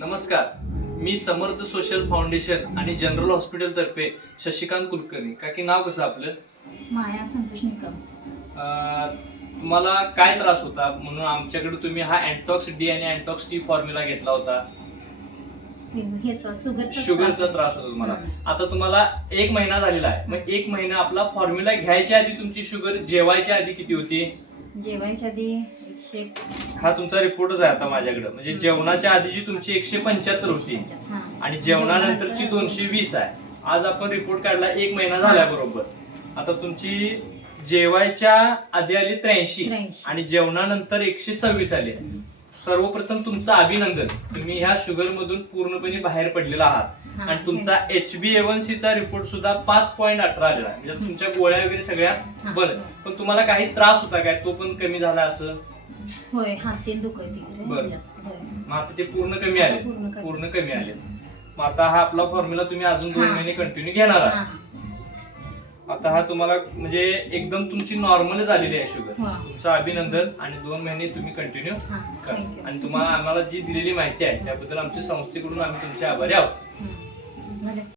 नमस्कार, मी समर्थ social foundation आणि general hospital तर्फे शशिकांत कुलकर्णी. काकी नाव कसं आपलं? माया संतोष निकम. तुम्हाला काय त्रास होता म्हणून आमच्याकडे तुम्ही हा अँटॉक्स डी आणि अँटॉक्स टी फॉर्म्युला घेतला होता. ह्याचा शुगरचा त्रास होता तुम्हाला. आता तुम्हाला 1 महिना झालेला आहे. मग 1 महिना आपला फॉर्म्युला घ्यायच्या आधी तुमची शुगर जेवायच्या आधी किती होती? जेवायच्या आधी 100. हा तुमचा रिपोर्टच आहे आता माझ्याकडे. म्हणजे जेवणाच्या आधीची तुमची 175 होती आणि जेवणानंतरची 220 आहे. आज आपण रिपोर्ट काढला 1 महिना झाला बरोबर. आता तुमची जेवायच्या आधी आली 83 आणि जेवणानंतर 126 आली. सर्वप्रथम तुमचं अभिनंदन, तुम्ही ह्या शुगर मधून पूर्णपणे बाहेर पडलेला आहात आणि तुमचा HbA1c चा रिपोर्ट सुद्धा 5.18 आलेला आहे. म्हणजे तुमच्या गोळ्या वगैरे सगळ्या बंद. पण तुम्हाला काही त्रास होता काय? तो पण कमी झाला असं? होय, हात दुखायचे. मग आता ते पूर्ण कमी आले. पूर्ण कमी आले. मग आता हा आपला फॉर्म्युला तुम्ही अजून 2 महिने कंटिन्यू घेणार आहात. आता हा तुम्हाला म्हणजे एकदम तुमची नॉर्मल झालेली आहे शुगर. तुमचं अभिनंदन आणि 2 महिने तुम्ही कंटिन्यू करा. आणि तुम्हाला आम्हाला जी दिलेली माहिती आहे त्याबद्दल आमच्या संस्थेकडून आम्ही तुमचे आभारी आहोत.